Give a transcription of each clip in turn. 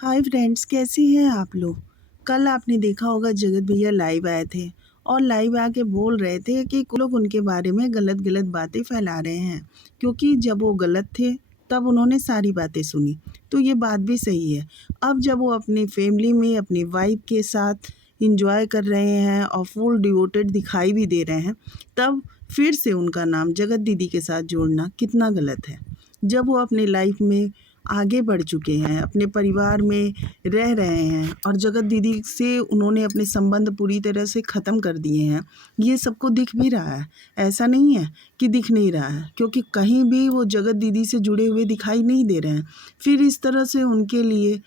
Hi friends, कैसी हैं आप लोग। कल आपने देखा होगा जगत भैया लाइव आए थे और लाइव आके बोल रहे थे कि कुछ लोग उनके बारे में गलत गलत बातें फैला रहे हैं, क्योंकि जब वो गलत थे तब उन्होंने सारी बातें सुनी। तो ये बात भी सही है। अब जब वो अपनी फैमिली में अपनी वाइफ के साथ इंजॉय कर रहे हैं और फुल डिवोटेड दिखाई भी दे रहे हैं, तब फिर से उनका नाम जगत दीदी के साथ जोड़ना कितना गलत है। जब वो अपनी लाइफ में आगे बढ़ चुके हैं, अपने परिवार में रह रहे हैं और जगत दीदी से उन्होंने अपने संबंध पूरी तरह से ख़त्म कर दिए हैं, ये सबको दिख भी रहा है। ऐसा नहीं है कि दिख नहीं रहा है, क्योंकि कहीं भी वो जगत दीदी से जुड़े हुए दिखाई नहीं दे रहे हैं। फिर इस तरह से उनके लिए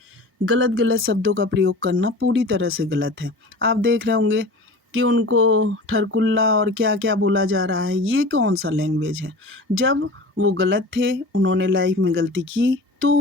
गलत गलत शब्दों का प्रयोग करना पूरी तरह से गलत है। आप देख रहे होंगे कि उनको ठरकुल्ला और क्या क्या बोला जा रहा है। ये कौन सा लैंग्वेज है। जब वो गलत थे, उन्होंने लाइफ में गलती की, तो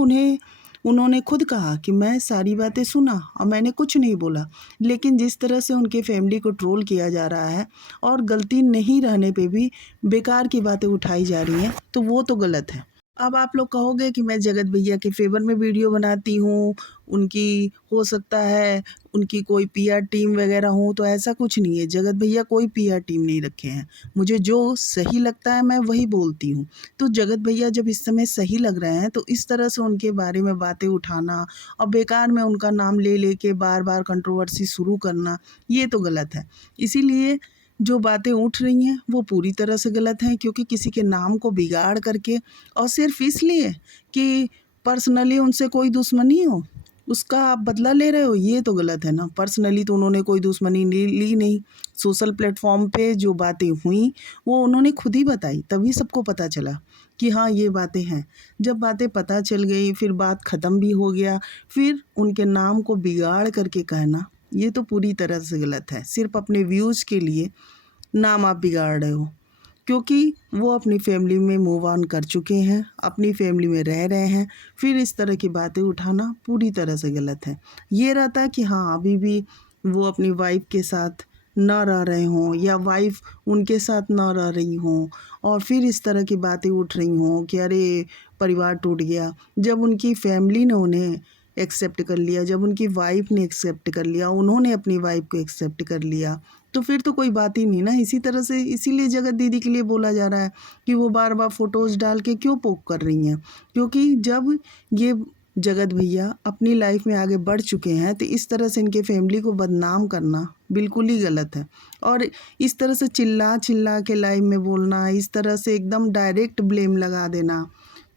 उन्होंने खुद कहा कि मैं सारी बातें सुना और मैंने कुछ नहीं बोला। लेकिन जिस तरह से उनके फैमिली को ट्रोल किया जा रहा है और गलती नहीं रहने पे भी बेकार की बातें उठाई जा रही हैं, तो वो तो गलत है। अब आप लोग कहोगे कि मैं जगत भैया के फेवर में वीडियो बनाती हूँ, उनकी हो सकता है उनकी कोई पीआर टीम वगैरह हो, तो ऐसा कुछ नहीं है। जगत भैया कोई पीआर टीम नहीं रखे हैं। मुझे जो सही लगता है मैं वही बोलती हूँ। तो जगत भैया जब इस समय सही लग रहे हैं, तो इस तरह से उनके बारे में बातें उठाना और बेकार में उनका नाम ले लेके बार बार कंट्रोवर्सी शुरू करना, ये तो गलत है। इसीलिए जो बातें उठ रही हैं वो पूरी तरह से गलत हैं, क्योंकि किसी के नाम को बिगाड़ करके और सिर्फ इसलिए कि पर्सनली उनसे कोई दुश्मनी हो, उसका आप बदला ले रहे हो, ये तो गलत है ना। पर्सनली तो उन्होंने कोई दुश्मनी ली नहीं। सोशल प्लेटफॉर्म पे जो बातें हुई वो उन्होंने खुद ही बताई, तभी सबको पता चला कि हाँ ये बातें हैं। जब बातें पता चल गई, फिर बात ख़त्म भी हो गया, फिर उनके नाम को बिगाड़ करके कहना, ये तो पूरी तरह से गलत है। सिर्फ अपने व्यूज़ के लिए नाम आप बिगाड़ रहे हो, क्योंकि वो अपनी फैमिली में मूव ऑन कर चुके हैं, अपनी फैमिली में रह रहे हैं। फिर इस तरह की बातें उठाना पूरी तरह से गलत है। ये रहता कि हाँ अभी भी वो अपनी वाइफ के साथ ना रह रहे हों या वाइफ उनके साथ ना रह रही हों, और फिर इस तरह की बातें उठ रही हों कि अरे परिवार टूट गया। जब उनकी फैमिली ने उन्हें एक्सेप्ट कर लिया, जब उनकी वाइफ ने एक्सेप्ट कर लिया, उन्होंने अपनी वाइफ को एक्सेप्ट कर लिया, तो फिर तो कोई बात ही नहीं ना। इसी तरह से इसीलिए जगत दीदी के लिए बोला जा रहा है कि वो बार बार फ़ोटोज़ डाल के क्यों पोक कर रही हैं, क्योंकि जब ये जगत भैया अपनी लाइफ में आगे बढ़ चुके हैं, तो इस तरह से इनके फैमिली को बदनाम करना बिल्कुल ही गलत है। और इस तरह से चिल्ला चिल्ला के लाइव में बोलना, इस तरह से एकदम डायरेक्ट ब्लेम लगा देना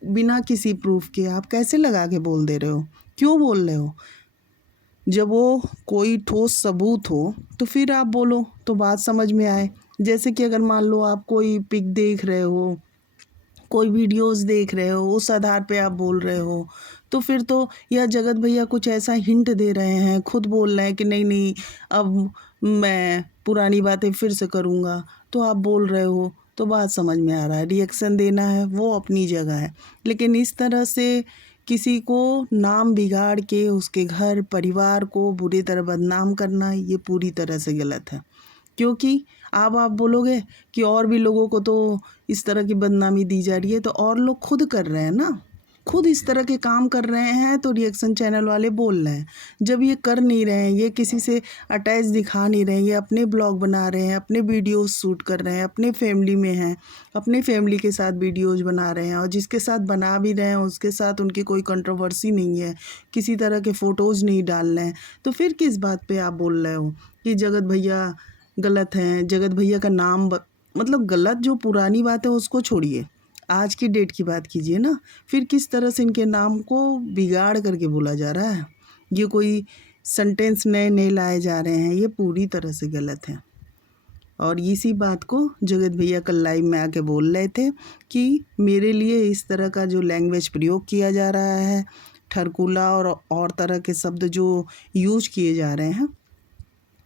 बिना किसी प्रूफ के, आप कैसे लगा के बोल दे रहे हो, क्यों बोल रहे हो। जब वो कोई ठोस सबूत हो तो फिर आप बोलो, तो बात समझ में आए। जैसे कि अगर मान लो आप कोई पिक देख रहे हो, कोई वीडियोस देख रहे हो, उस आधार पे आप बोल रहे हो, तो फिर तो या जगत भैया कुछ ऐसा हिंट दे रहे हैं, खुद बोल रहे हैं कि नहीं नहीं अब मैं पुरानी बातें फिर से करूँगा, तो आप बोल रहे हो, तो बात समझ में आ रहा है। रिएक्शन देना है वो अपनी जगह है, लेकिन इस तरह से किसी को नाम बिगाड़ के उसके घर परिवार को बुरी तरह बदनाम करना, ये पूरी तरह से गलत है। क्योंकि अब आप बोलोगे कि और भी लोगों को तो इस तरह की बदनामी दी जा रही है, तो और लोग खुद कर रहे हैं ना, खुद इस तरह के काम कर रहे हैं, तो रिएक्शन चैनल वाले बोल रहे हैं। जब ये कर नहीं रहे हैं, ये किसी से अटैच दिखा नहीं रहे हैं, ये अपने ब्लॉग बना रहे हैं, अपने वीडियोस शूट कर रहे हैं, अपने फैमिली में हैं, अपने फैमिली के साथ वीडियोस बना रहे हैं, और जिसके साथ बना भी रहे हैं उसके साथ उनकी कोई कंट्रोवर्सी नहीं है, किसी तरह के फ़ोटोज़ नहीं डाल रहे हैं, तो फिर किस बात पे आप बोल रहे हो कि जगत भैया गलत हैं। जगत भैया का नाम मतलब गलत जो पुरानी बात है उसको छोड़िए, आज की डेट की बात कीजिए ना। फिर किस तरह से इनके नाम को बिगाड़ करके बोला जा रहा है, ये कोई सेंटेंस नए नए लाए जा रहे हैं, ये पूरी तरह से गलत है। और इसी बात को जगत भैया कल लाइव में आके बोल रहे थे कि मेरे लिए इस तरह का जो लैंग्वेज प्रयोग किया जा रहा है, ठरकुला और तरह के शब्द जो यूज किए जा रहे हैं,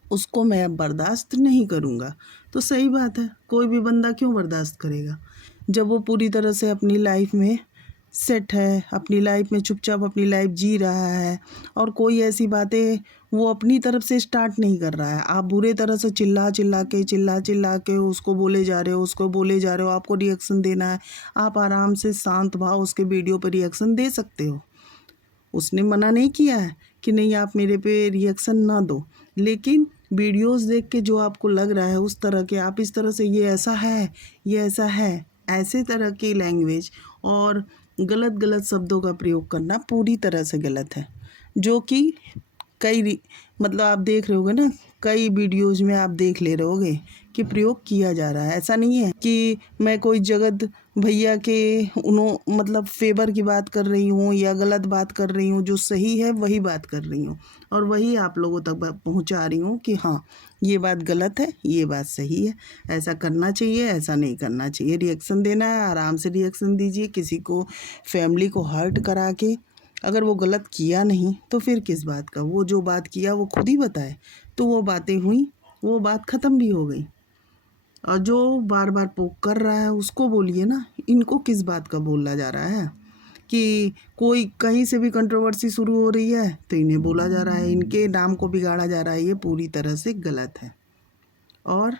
उसको मैं अब बर्दाश्त नहीं करूँगा। तो सही बात है, कोई भी बंदा क्यों बर्दाश्त करेगा। जब वो पूरी तरह से अपनी लाइफ में सेट है, अपनी लाइफ में चुपचाप अपनी लाइफ जी रहा है, और कोई ऐसी बातें वो अपनी तरफ से स्टार्ट नहीं कर रहा है, आप बुरे तरह से चिल्ला चिल्ला के उसको बोले जा रहे हो, उसको बोले जा रहे हो, आपको रिएक्शन देना है, आप आराम से शांत भाव उसके वीडियो पर रिएक्शन दे सकते हो। उसने मना नहीं किया है कि नहीं आप मेरे पे रिएक्शन ना दो, लेकिन वीडियोस देख के जो आपको लग रहा है उस तरह के आप इस तरह से ये ऐसा है, ये ऐसा है, ऐसे तरह की लैंग्वेज और गलत गलत शब्दों का प्रयोग करना पूरी तरह से गलत है। जो कि मतलब आप देख रहे होगे ना, कई वीडियोज़ में आप देख ले रहे होगे कि प्रयोग किया जा रहा है। ऐसा नहीं है कि मैं कोई जगत भैया के मतलब फेवर की बात कर रही हूँ या गलत बात कर रही हूँ, जो सही है वही बात कर रही हूँ और वही आप लोगों तक पहुँचा रही हूँ कि हाँ ये बात गलत है, ये बात सही है, ऐसा करना चाहिए, ऐसा नहीं करना चाहिए। रिएक्शन देना है आराम से रिएक्शन दीजिए, किसी को फैमिली को हर्ट करा के। अगर वो गलत किया नहीं तो फिर किस बात का, वो जो बात किया वो खुद ही बताए, तो वो बातें हुई, वो बात ख़त्म भी हो गई। और जो बार बार पोक कर रहा है उसको बोलिए ना, इनको किस बात का बोला जा रहा है कि कोई कहीं से भी कंट्रोवर्सी शुरू हो रही है तो इन्हें बोला जा रहा है, इनके नाम को बिगाड़ा जा रहा है। ये पूरी तरह से गलत है और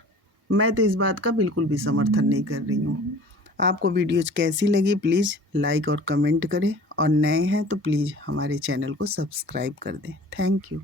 मैं तो इस बात का बिल्कुल भी समर्थन नहीं कर रही हूँ। आपको वीडियोज़ कैसी लगी प्लीज़ लाइक और कमेंट करें और नए हैं तो प्लीज़ हमारे चैनल को सब्सक्राइब कर दें। Thank you.